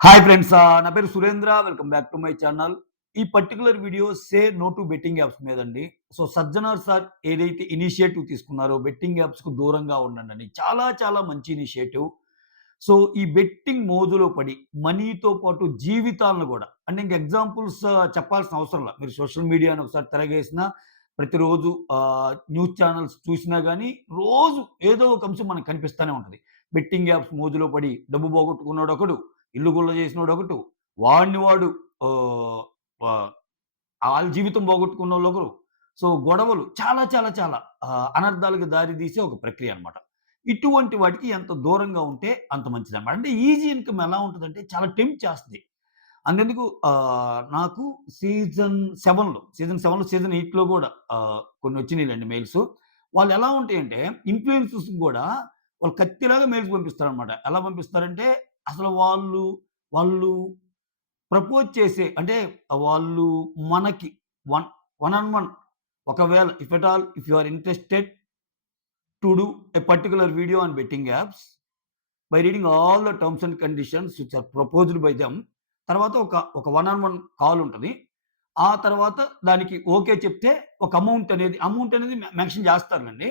Hi friends. నా పేరు Surendra. Welcome back to my channel. ఈ particular video say no to betting apps మీదండి. So, Sajjanar sir ఏదైతే initiative తీసుకున్నారో బెట్టింగ్ యాప్స్‌కు దూరంగా ఉండండని. చాలా చాలా మంచి ఇనిషియేటివ్. సో, ఈ బెట్టింగ్ మోజులో పడి మనీతో పాటు జీవితాలను గూడా అంటే ఇంక ఎగ్జాంపుల్స్ చెప్పాల్సిన అవసరం లా. మీరు సోషల్ మీడియాని ఒకసారి తిరగేసినా ప్రతిరోజు న్యూస్ ఛానెల్స్ చూసినా గాని రోజు ఏదో ఒక అంశం మనకు కనిపిస్తానే ఉంటది. బెట్టింగ్ యాప్స్ మోజులో పడి డబ్బు పోగొట్టుకున్నోడొకడు, ఇల్లు గుల్ల చేసినోడొకటు, వాడిని వాడు ఆహ్, ఆహ్, ఆళ్ళ జీవితం పోగొట్టుకున్నోళ్ళొకరు. సో, గొడవలు చాలా చాలా చాలా అనర్థాలకు దారి తీసే ఒక ప్రక్రియ అన్నమాట. ఇటువంటి వాటికి ఎంత దూరంగా ఉంటే అంత మంచిదన్నమాట. అంటే ఈజీ ఇన్‌కమ్ ఎలా ఉంటదంటే చాలా టెంప్ట్ చేస్తది. అంతెందుకు నాకు సీజన్ 8లో గూడా కొన్ని వచ్చినియండి మెయిల్స్. వాళ్ళెలా ఉంటాయంటే ఇన్‌ఫ్లుయెన్సర్స్‌కి గూడా వాళ్ళు కత్తిలాగా మెయిల్స్ పంపిస్తారనమాట. ఎలా పంపిస్తారంటే అసలు వాళ్ళు ప్రపోజ్ చేసే అంటే వాళ్ళు మనకి వన్ వన్ ఆన్ వన్ ఒకవేళ if at all if you are interested to do a particular video on betting apps by reading all the terms and conditions which are proposed by them. తర్వాత ఒక one on one call ఉంటది. ఆ తర్వాత దానికి okay చెప్తే ఒక amount అనేది mention చేస్తారులెండి.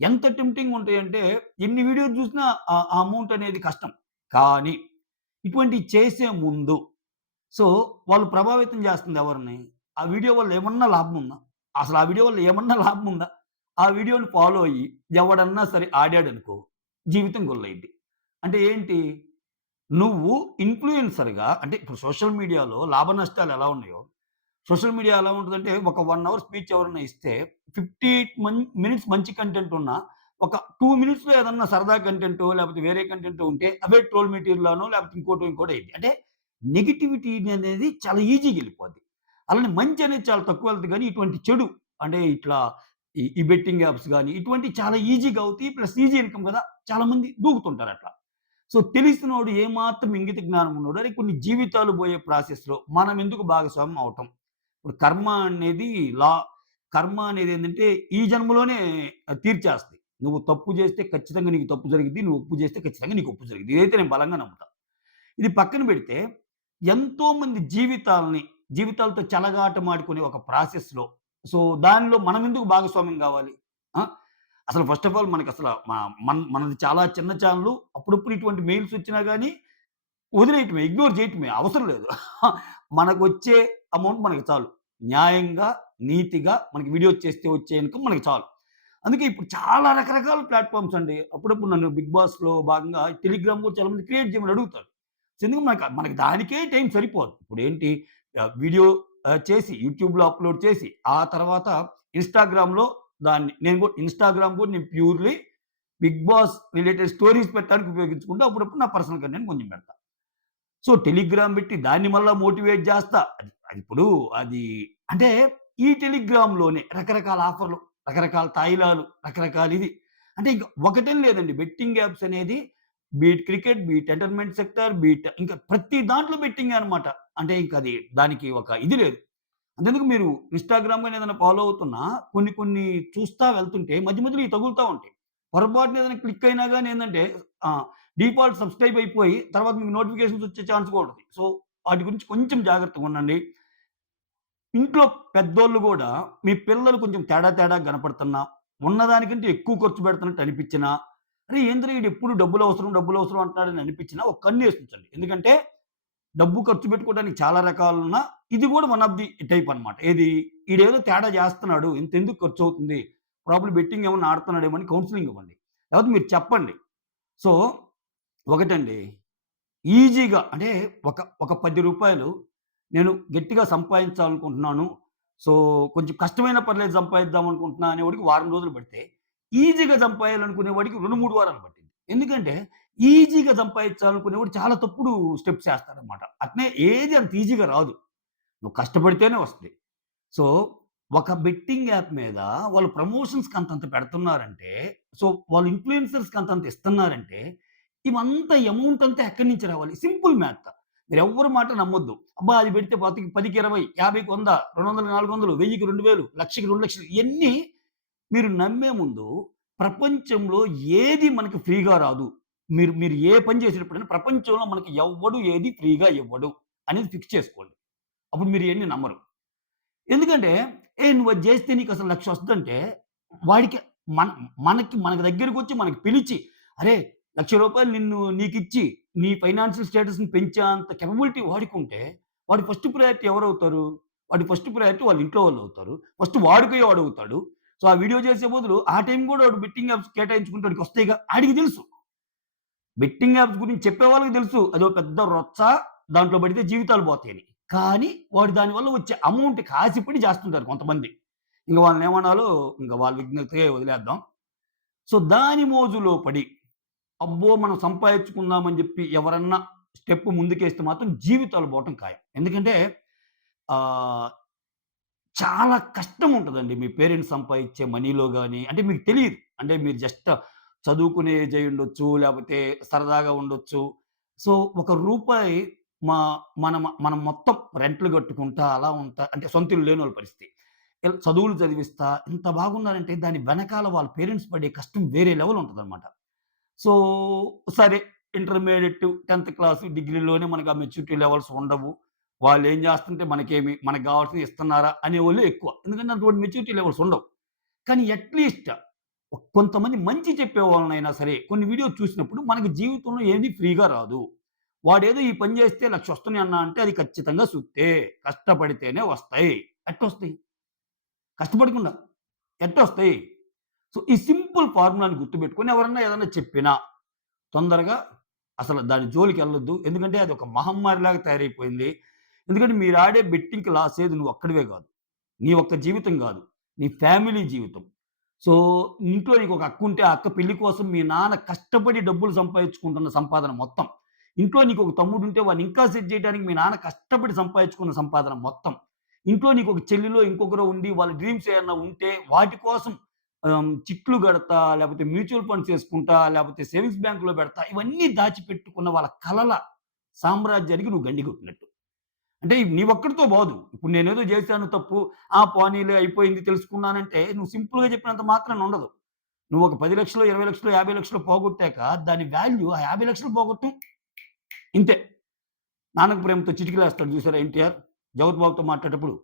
ఎంత టెంప్టింగ్ ఉంటాయంటే ఎన్ని వీడియోస్ చూసినా ఆ అమౌంట్ అనేది కష్టం. కానీ ఇటువంటివి చేసే ముందు సో, వాళ్ళు ప్రభావితం చేస్తుంది ఎవరిని? ఆ వీడియో వల్ల ఏమన్నా లాభం ఉందా? అసలు ఆ వీడియో వల్ల ఏమన్నా లాభం ఉందా? ఆ వీడియోని ఫాలో అయ్యి ఎవడన్నా సరే ఆడాడనుకో జీవితం గొల్లయిద్ది. అంటే ఏంటి? నువ్వు ఇన్‌ఫ్లుయెన్సర్‌గా అంటే ఇప్పుడు సోషల్ మీడియాలో లాభ నష్టాలు ఎలా ఉన్నాయో, సోషల్ మీడియా ఎలా ఉంటదంటే ఒక 1 అవర్ స్పీచ్ ఎవరైనా ఇస్తే 50 మినిట్స్ మంచి కంటెంట్ ఉన్నా, ఒక 2 మినిట్స్‌లో ఏదన్నా సరదా కంటెంటో లేకపోతే వేరే కంటెంటో ఉంటే అవే ట్రోల్ మెటీరియల్ లేకపోతే ఇంకోటో అయ్యిద్ది. అంటే నెగటివిటీ అనేది చాలా ఈజీగా ఎళ్ళిపోద్ది. అలానే మంచి అనేది చాలా తక్కువ వెళ్తది గానీ ఇటువంటి చెడు అంటే ఇట్లా ఈ బెట్టింగ్ యాప్స్ గాని ఇటువంటివి చాలా ఈజీగా అవుతాయి. ప్లస్ ఈజీ ఇన్‌కమ్ కదా! చాలా మంది దూకుతుంటారట్లా. సో, తెలిసినోడు ఏమాత్రం ఇంగిత జ్ఞానం ఉన్నోడు అరే కొన్ని జీవితాలు పోయే ప్రాసెస్‌లో మనం ఎందుకు భాగస్వామ్యం అవటం. ఇప్పుడు అనేది లా కర్మ అనేదేంటంటే ఈ జన్మలోనే తీర్చేస్తది. నువ్వు తప్పు చేస్తే ఖచ్చితంగా నీకు తప్పు జరిగిద్ది. నువ్వు ఒప్పు చేస్తే ఖచ్చితంగా నీకు ఒప్పు జరిగిద్ది. ఇదైతే నేను బలంగా నమ్ముతా. ఇది పక్కన పెడితే ఎంతోమంది జీవితాలతో చెలగాటమాడుకునే ఒక ప్రాసెస్‌లో సో, దానిలో మనమెందుకు భాగస్వామ్యం గావాలి? ఆ! అసలు ఫస్ట్ ఆఫ్ ఆల్ మనకసల మ మన్ మనది చాలా చిన్న ఛానెలు. అప్పుడప్పుడు ఇటువంటి మెయిల్స్ వచ్చినా గాని వదిలేయటమే, ఇగ్నోర్ చేయటమే అవసరం లేదు. మనకొచ్చే అమౌంట్ మనకి చాలు. న్యాయంగా, నీతిగా మనకి వీడియోస్ చేస్తే వచ్చే ఇన్‌కమ్ మనకి చాలు. అందుకే ఇప్పుడు చాలా రకరకాల ప్లాట్‌ఫార్మ్స్ అండి. అప్పుడప్పుడు నన్ను 'బిగ్ బాస్‌లో' భాగంగా టెలిగ్రామ్ కూడా చాలా మంది క్రియేట్ చేయమని అడుగుతారు. సో, ఎందుకు మనకి దానికే టైం సరిపోదు. ఇప్పుడేంటి వీడియో చేసి యూట్యూబ్‌లో అప్‌లోడ్ చేసి, ఆ తర్వాత ఇన్‌స్టాగ్రామ్‌లో ఇన్‌స్టాగ్రామ్ కూడా నేను purely 'Bigg Boss' related stories పెట్టడానికి ఉపయోగించుకుంటూ అప్పుడప్పుడు నా పర్సనల్ కంటెంట్ కొంచెం పెడతా. సో, టెలిగ్రామ్ పెట్టి దాన్ని మళ్ళా మోటివేట్ చేస్తా. అదిప్పుడు అది అంటే ఈ టెలిగ్రామ్‌లోనే రకరకాల ఆఫర్‌లు, రకరకాల తాయిలాలు, రకరకాల ఇది. అంటే ఇంక ఒకటని లేదండి. బెట్టింగ్ యాప్స్ అనేది beat cricket, beat entertainment sector, ఇంకా ప్రతి దాంట్లో బెట్టింగే అనమాట. అంటే ఇంకది దానికి ఒక ఇది లేదు. అంతెందుకు మీరు ఇన్‌స్టాగ్రామ్ గాని ఏదైనా ఫాలో అవుతున్నా కొన్ని కొన్ని చూస్తా వెళ్తుంటే మధ్య మధ్యలో ఇయి తగులుతా ఉంటాయి. పొరపాటున ఏదైనా క్లిక్ అయినా గాని ఏందంటే ఆహ్, డిఫాల్ట్ సబ్‌స్క్రైబ్ అయిపోయి తర్వాత మీకు నోటిఫికేషన్స్ వచ్చే ఛాన్స్ కూడా ఉంటది. సో, ఆటి గురించి కొంచెం జాగ్రత్తగుండండి. ఇంట్లో పెద్దోళ్ళు గూడా మీ పిల్లలు కొంచెం తేడా తేడాగా కనపడుతున్నా, ఉన్నదానికంటే ఎక్కువ ఖర్చు పెడుతున్నట్టు అనిపించినా, అరే! ఏందిరా ఈడెప్పుడు డబ్బులవసరం అంటున్నాడని అనిపించినా ఒక కన్నేసించండి. ఎందుకంటే డబ్బు ఖర్చు పెట్టుకోవడానికి చాలా రకాలున్నా, ఇది గూడా వన్ ఆఫ్ ది టైప్ అన్నమాట. ఏది ఈడేదో తేడా చేస్తున్నాడు. ఇంతెందుకు ఖర్చవుతుంది? ప్రాబబ్లీ బెట్టింగ్ ఏమన్నా ఆడుతున్నాడేమో అని కౌన్సెలింగ్ ఇవ్వండి. లేకపోతే మీరు చెప్పండి. సో, ఒకటండి ఈజీగా అంటే ఒక రూ. 10 నేను గట్టిగా సంపాదించాలనుకుంటున్నాను. సో, కొంచెం కష్టమైనా పర్లేదు సంపాదిద్దాం అనుకుంటున్నా అనేవాడికి వారం రోజులు పడితే, ఈజీగా సంపాదించాలనుకునేవాడికి 2, 3 వారాలు పట్టింది. ఎందుకంటే ఈజీగా సంపాదించాలనుకునేవాడు చాలా తప్పుడు స్టెప్స్ ఏస్తాడనమాట. అట్నే ఏది అంత ఈజీగా రాదు. నువ్వు కష్టపడితేనే వస్తది. సో, ఒక బెట్టింగ్ యాప్ మీద వాళ్ళు ప్రమోషన్స్‌కి అంతంత పెడుతున్నారంటే, సో, వాళ్ళు ఇన్‌ఫ్లుయెన్సర్స్‌కి అంతంత ఇస్తున్నారంటే, ఇవంతా అమౌంట్ అంతా ఎక్కడి నుంచి రావాలి? Simple math. మీరెవ్వరి మాట నమ్మొద్దు. అబ్బా! అది పెడితే 10కి 20, 50కి 100, 200కి 400, 1000కి 2000, 1,00,000కి 2,00,000 ఇయన్నీ మీరు నమ్మే ముందు ప్రపంచంలో ఏది మనకి ఫ్రీగా రాదు. మీరు మీరు ఏ పని చేసేటప్పుడైనా ప్రపంచంలో మనకి ఎవ్వడు ఏది ఫ్రీగా ఇవ్వడు అనేది ఫిక్స్ చేసుకోండి. అప్పుడు మీరు ఇయన్నీ నమ్మరు. ఎందుకంటే, నువ్వది జేస్తే నీకసలు 1,00,000 వస్తదంటే, వాడికి మన మనకి దగ్గరకొచ్చి మనకి పిలిచి, "అరే! రూ. 1,00,000 నీకిచ్చి, నీ ఫైనాన్షియల్ స్టేటస్‌ని పెంచేంత కేపబిలిటీ వాడికుంటే, వాడి ఫస్ట్ ప్రయారిటీ ఎవరవుతారు? వాడి ఫస్ట్ ప్రయారిటీ వాళ్ళ ఇంట్లో వాళ్ళవుతారు. ఫస్ట్ వాడికే వాడవుతాడు. సో, ఆ వీడియో చేసే బదులు, ఆ టైం గూడా వాడు బెట్టింగ్ యాప్స్ కేటాయించుకుంటే వాడికొస్తాయిగా. ఆడికి తెలుసు. బెట్టింగ్ యాప్స్ గురించి చెప్పే వాళ్ళకి తెలుసు. అదో పెద్ద రొచ్చ. దాంట్లో పడితే జీవితాలు పోతాయని. కానీ వాడు దానివల్ల వచ్చే అమౌంట్‌కి ఆశపడి చేస్తుంటారు కొంతమంది. ఇంక వాళ్ళనేమనాలో ఇంక వాళ్ళ విజ్ఞతకే వదిలేద్దాం. సో, దాని మోజులో పడి, అబ్బో! మనం సంపాదించుకుందామని జెప్పి ఎవరన్నా స్టెప్ ముందుకేస్తే మాత్రం జీవితాలు పోవటం ఖాయం. ఎందుకంటే ఆహ్, చాలా కష్టం ఉంటదండి. మీ పేరెంట్స్ సంపాదిచ్చే మనీలో గాని అంటే మీకు తెలీదు. అంటే మీరు జస్ట్ చదువుకునే ఏజ్ అయ్యుండొచ్చు. లేపోతే సరదాగా ఉండొచ్చు. సో, ఒక రూపాయి మా మనం మొత్తం రెంట్‌లు కట్టుకుంటా అలా ఉంటా అంటే సొంత ఇల్లు లేనోళ్ళ పరిస్థితి. చదువులు చదివిస్తా ఇంత బాగున్నారంటే దాని వెనకాల వాళ్ళ పేరెంట్స్ పడే కష్టం వేరే లెవెల్ ఉంటదనమాట. సో, సరే ఇంటర్మీడియేట్, 10థ్ క్లాసు, డిగ్రీలోనే మనకు ఆ మెచ్యూరిటీ లెవెల్స్ ఉండవు. వాళ్ళేం జేస్తుంటే మనకు గావాల్సినయి ఇస్తున్నారా అనేవోళ్ళే ఎక్కువ. ఎందుకంటే అటువంటి మెచ్యూరిటీ లెవెల్స్ ఉండవు. కానీ అట్‌లీస్ట్ కొంతమంది మంచి చెప్పేవాళ్ళనైనా సరే కొన్ని వీడియోస్ చూసినప్పుడు మనకి జీవితంలో ఏది ఫ్రీగా రాదు. వాడేదో ఈ పని జేస్తే 1,00,000 వస్తున్నాయి అన్నా అంటే అది ఖచ్చితంగా సుత్తే. కష్టపడితేనే వస్తాయి. ఎట్టొస్తాయి? కష్టపడకుండా. ఎట్టొస్తాయి? సో, ఈ సింపుల్ ఫార్ములాని గుర్తుపెట్టుకొని ఎవరన్నా ఏదన్నా చెప్పినా తొందరగా అసలు దాని జోలికెళ్ళొద్దు. ఎందుకంటే అదొక మహమ్మారిలాగా తయారైపోయింది. ఎందుకంటే మీరాడే బెట్టింగ్‌కి లాస్ అయ్యేది నువ్వొక్కడివే గాదు. నీ ఒక్క జీవితం గాదు. నీ ఫ్యామిలీ జీవితం. సో, ఇంట్లో నీకొక అక్కుంటే ఆ అక్క పెళ్లి కోసం మీ నాన్న కష్టపడి డబ్బులు సంపాదించుకుంటున్న సంపాదన మొత్తం. ఇంట్లో నీకొక తమ్ముడుంటే వాడిని ఇంకా సెట్ జేయడానికి మీ నాన్న కష్టపడి సంపాదించుకున్న సంపాదన మొత్తం. ఇంట్లో నీకొక చెల్లిలో ఇంకొకరో ఉండి వాళ్ళ డ్రీమ్స్ ఏమన్నా ఉంటే వాటి కోసం చిట్లు గడతా, లేపోతే మ్యూచువల్ ఫండ్స్ యేసుకుంటా, లేపోతే సేవింగ్స్ బ్యాంక్‌లో పెడతా, ఇవన్నీ దాచిపెట్టుకున్న వాళ్ళ కలల సామ్రాజ్యానికి నువ్వు గండి కొట్టినట్టు. అంటే నీ ఒక్కడితో పోదు. ఇప్పుడు నేనేదో జేశాను తప్పు, పోనీలే అయిపోయింది తెలుసుకున్నానంటే, నువ్వు సింపుల్‌గా చెప్పినంత మాత్రాన ఉండదు. నువ్వు ఒక 10,00,000, 20,00,000, 50,00,000 పోగొట్టాక దాని వాల్యూ ఆ 50,00,000 పోగొట్టం ఇంతే. 'నాన్నకు ప్రేమతో' చిటికలేస్తాడు చూసారా ఎన్టీఆర్? జగపతి బాబుతో మాట్లాడేటప్పుడు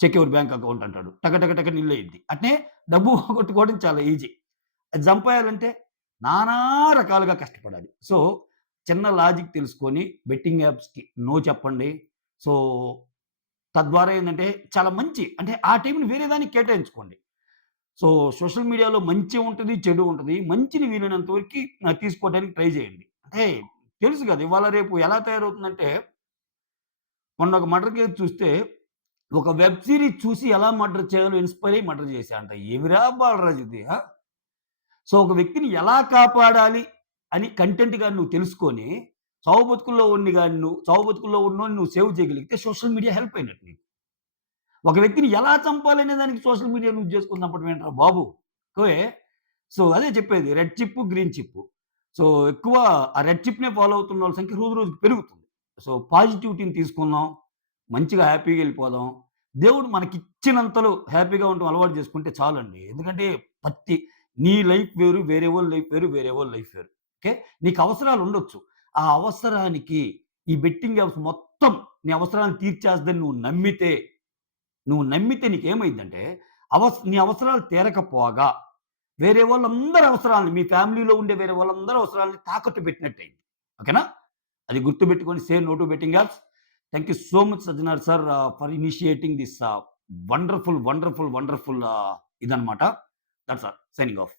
చెక్ యువర్ బ్యాంక్ అకౌంట్ అంటాడు. టక టక టక నిల్లయిద్ది. అట్నే డబ్బు పోగొట్టుకోవడం చాలా ఈజీ. అది సంపాయాలంటే నానా రకాలుగా కష్టపడాలి. సో, చిన్న లాజిక్ తెలుసుకొని బెట్టింగ్ యాప్స్‌కి నో చెప్పండి. సో, తద్వారా ఏందంటే చాలా మంచి అంటే ఆ టైంని వేరే దానికి కేటాయించుకోండి. సో, సోషల్ మీడియాలో మంచి ఉంటది, చెడు ఉంటది. మంచిని వీలైనంత వరకి తీసుకోవడానికి ట్రై చేయండి. అంటే తెలుసు కదా! ఇవాళ రేపు ఎలా తయారవుతుందంటే మొన్న ఒక మర్డర్ కేస్ చూస్తే ఒక వెబ్ సీరీస్ చూసి ఎలా మర్డర్ చేయాలో ఇన్‌స్పైర్ అయ్యి మర్డర్ చేశాడంట. ఏమిరా బాలరాజు ఇది. సో, ఒక వ్యక్తిని ఎలా కాపాడాలి అని కంటెంట్ గాని నువ్వు తెలుసుకొని, చావు బతుకుల్లో ఉన్నోడిని నువ్వు సేవ్ చేయగలిగితే సోషల్ మీడియా హెల్ప్ అయినట్టు నీకు. ఒక వ్యక్తిని ఎలా చంపాలనే దానికి సోషల్ మీడియా యూజ్ చేసుకొని చంపడం ఏంట్రా బాబు! ఓకే. సో, అదే చెప్పేది red chip, green chip. So, ఎక్కువ ఆ రెడ్ చిప్‌నే ఫాలో అవుతున్నోళ్ళ సంఖ్య రోజు రోజుకి పెరుగుతుంది. సో, పాజిటివిటీని తీసుకుందాం. మంచిగా హ్యాపీగా ఎళ్ళిపోదాం. దేవుడు మనకిచ్చినంతలో హ్యాపీగా ఉండటం అలవాటు చేసుకుంటే చాలండి. ఎందుకంటే ప్రతి నీ లైఫ్ వేరు, వేరే వాళ్ళ లైఫ్ వేరు, వేరే వాళ్ళ లైఫ్ వేరు. ఓకే. నీకు అవసరాలుండొచ్చు. ఆ అవసరానికి ఈ బెట్టింగ్ యాప్స్ మొత్తం నీ అవసరాలను తీర్చేస్తదని నువ్వు నమ్మితే నీకేమైద్దంటే నీ అవసరాలు తీరకపోగా వేరే వాళ్ళందరి అవసరాలను మీ ఫ్యామిలీలో ఉండే వేరే వాళ్ళందరి అవసరాలని తాకట్టు పెట్టినట్టయింది. ఓకేనా? అది గుర్తుపెట్టుకొని say no to betting apps. Thank you so much Sajjanar sir for initiating this wonderful ఇదన్నమాట. That's all. Signing of.